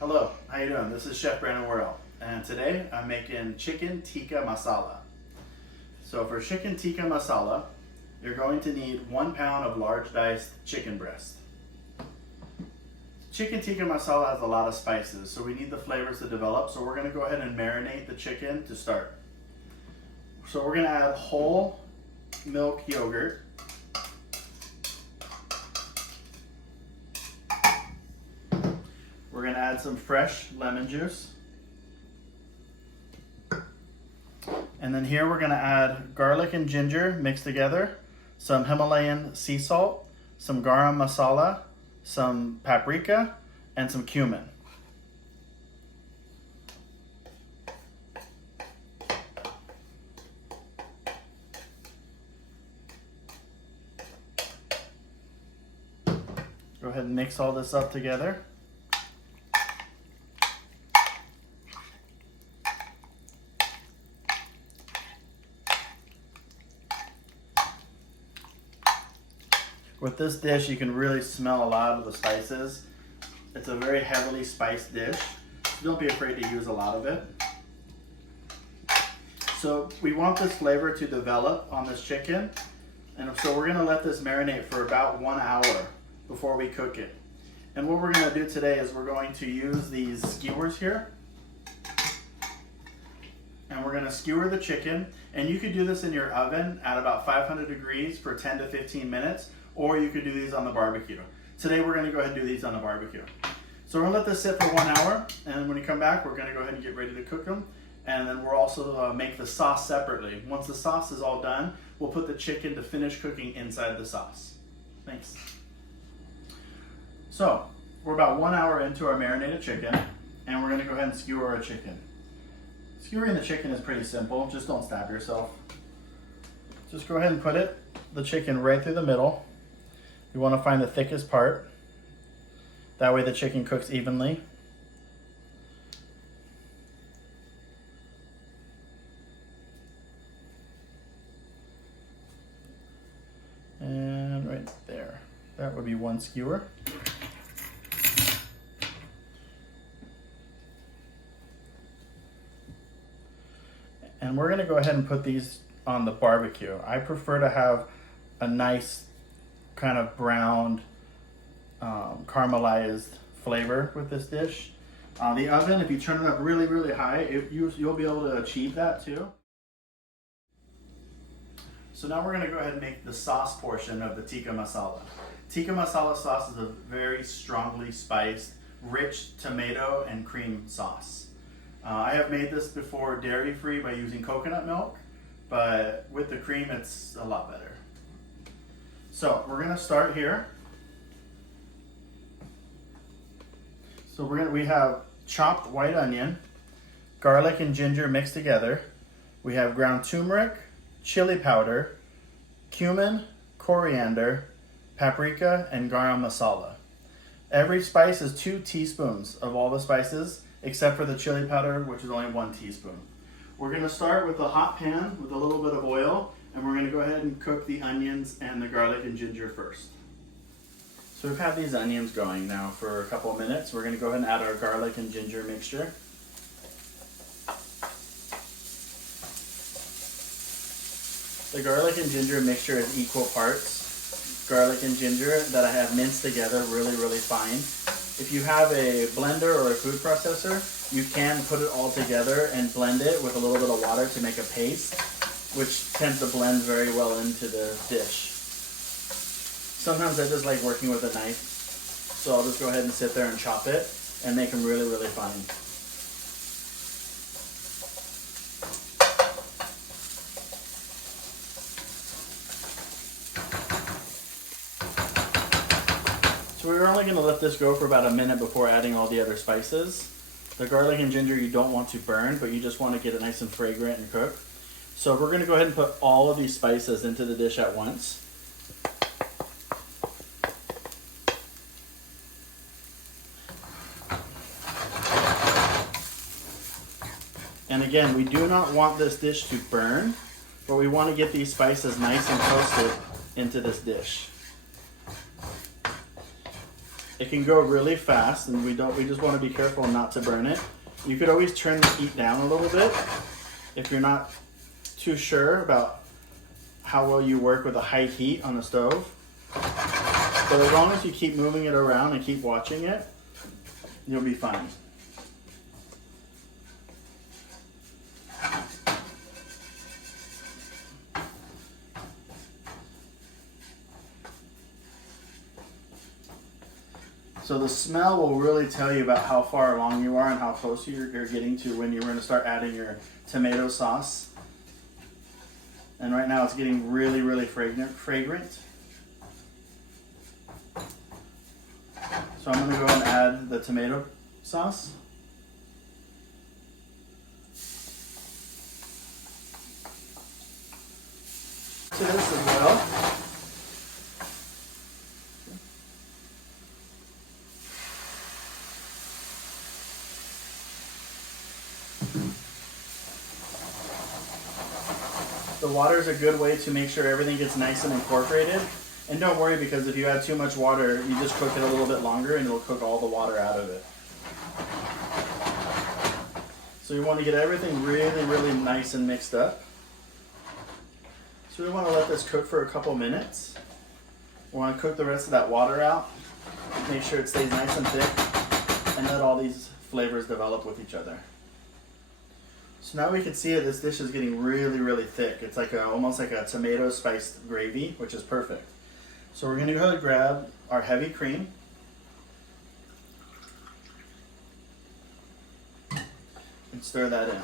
Hello, how you doing? This is Chef Brandon Worrell, and today I'm making Chicken Tikka Masala. So for Chicken Tikka Masala, you're going to need 1 pound of large diced chicken breast. Chicken Tikka Masala has a lot of spices, so we need the flavors to develop, so we're going to go ahead and marinate the chicken to start. So we're going to add whole milk yogurt, we're going to add some fresh lemon juice. And then here we're going to add garlic and ginger mixed together, some Himalayan sea salt, some garam masala, some paprika, and some cumin. Go ahead and mix all this up together. With this dish, you can really smell a lot of the spices. It's a very heavily spiced dish. Don't be afraid to use a lot of it. So we want this flavor to develop on this chicken. And so we're gonna let this marinate for about 1 hour before we cook it. And what we're gonna do today is we're going to use these skewers here. And we're gonna skewer the chicken. And you could do this in your oven at about 500 degrees for 10 to 15 minutes. Or you could do these on the barbecue. Today we're gonna go ahead and do these on the barbecue. So we're gonna let this sit for 1 hour, and when we come back, we're gonna go ahead and get ready to cook them. And then we'll also make the sauce separately. Once the sauce is all done, we'll put the chicken to finish cooking inside the sauce. Thanks. So, we're about 1 hour into our marinated chicken, and we're gonna go ahead and skewer our chicken. Skewering the chicken is pretty simple, just don't stab yourself. Just go ahead and put the chicken right through the middle. You want to find the thickest part. That way the chicken cooks evenly. And right there. That would be one skewer. And we're going to go ahead and put these on the barbecue. I prefer to have a nice kind of browned, caramelized flavor with this dish. The oven, if you turn it up really, really high, you'll be able to achieve that too. So now we're going to go ahead and make the sauce portion of the tikka masala. Tikka masala sauce is a very strongly spiced, rich tomato and cream sauce. I have made this before dairy-free by using coconut milk, but with the cream it's a lot better. So we're gonna start here. So we have chopped white onion, garlic and ginger mixed together. We have ground turmeric, chili powder, cumin, coriander, paprika, and garam masala. Every spice is 2 teaspoons of all the spices, except for the chili powder, which is only 1 teaspoon. We're gonna start with a hot pan with a little bit of oil, and we're gonna go ahead and cook the onions and the garlic and ginger first. So we've had these onions going now for a couple of minutes. We're gonna go ahead and add our garlic and ginger mixture. The garlic and ginger mixture is equal parts garlic and ginger that I have minced together really, really fine. If you have a blender or a food processor, you can put it all together and blend it with a little bit of water to make a paste, which tends to blend very well into the dish. Sometimes I just like working with a knife, so I'll just go ahead and sit there and chop it and make them really, really fine. So we're only going to let this go for about a minute before adding all the other spices. The garlic and ginger you don't want to burn, but you just want to get it nice and fragrant and cooked. So we're going to go ahead and put all of these spices into the dish at once. And again, we do not want this dish to burn, but we want to get these spices nice and toasted into this dish. It can go really fast, and we just want to be careful not to burn it. You could always turn the heat down a little bit if you're not too sure about how well you work with a high heat on the stove. But as long as you keep moving it around and keep watching it, you'll be fine. So the smell will really tell you about how far along you are and how close you're getting to when you're going to start adding your tomato sauce. And right now it's getting really, really fragrant. So I'm going to go and add the tomato sauce. To this as well. The water is a good way to make sure everything gets nice and incorporated. And don't worry, because if you add too much water, you just cook it a little bit longer and it'll cook all the water out of it. So you want to get everything really, really nice and mixed up. So we want to let this cook for a couple minutes. We want to cook the rest of that water out. Make sure it stays nice and thick and let all these flavors develop with each other. So now we can see that this dish is getting really, really thick. It's like almost like a tomato spiced gravy, which is perfect. So we're going to go ahead and grab our heavy cream. And stir that in.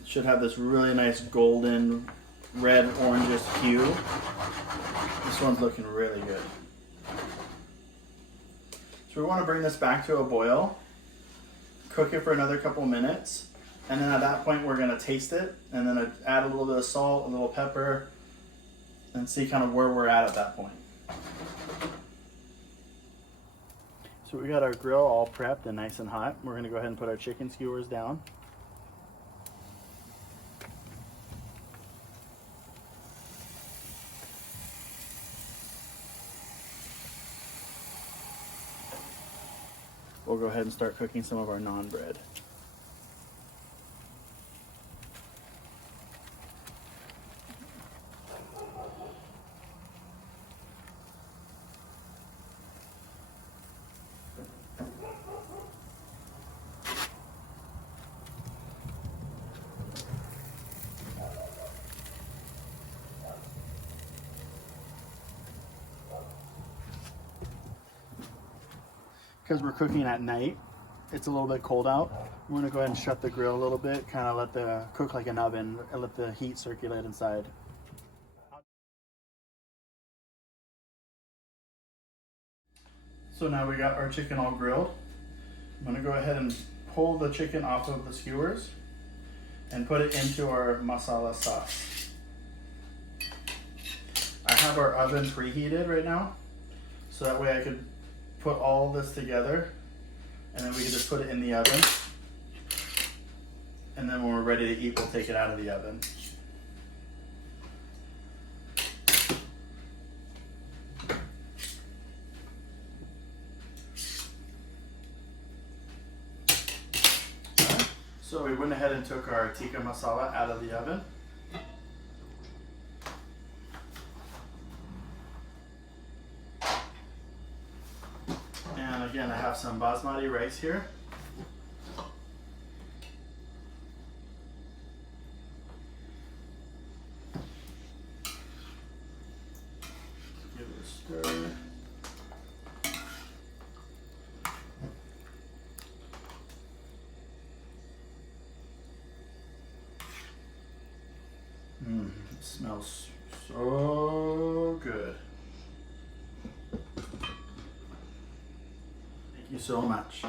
It should have this really nice golden red orangish hue. This one's looking really good. So we want to bring this back to a boil, cook it for another couple minutes, and then at that point we're going to taste it and then add a little bit of salt, a little pepper, and see kind of where we're at that point. So we got our grill all prepped and nice and hot. We're going to go ahead and put our chicken skewers down. We'll go ahead and start cooking some of our naan bread. Because we're cooking at night, it's a little bit cold out. I'm going to go ahead and shut the grill a little bit, kind of let the cook like an oven, and let the heat circulate inside. So now we got our chicken all grilled. I'm going to go ahead and pull the chicken off of the skewers and put it into our masala sauce. I have our oven preheated right now, so that way I could put all this together, and then we can just put it in the oven, and then when we're ready to eat, we'll take it out of the oven. So we went ahead and took our tikka masala out of the oven. And again, I have some basmati rice here. Give it a stir. It smells so good. Thank you so much.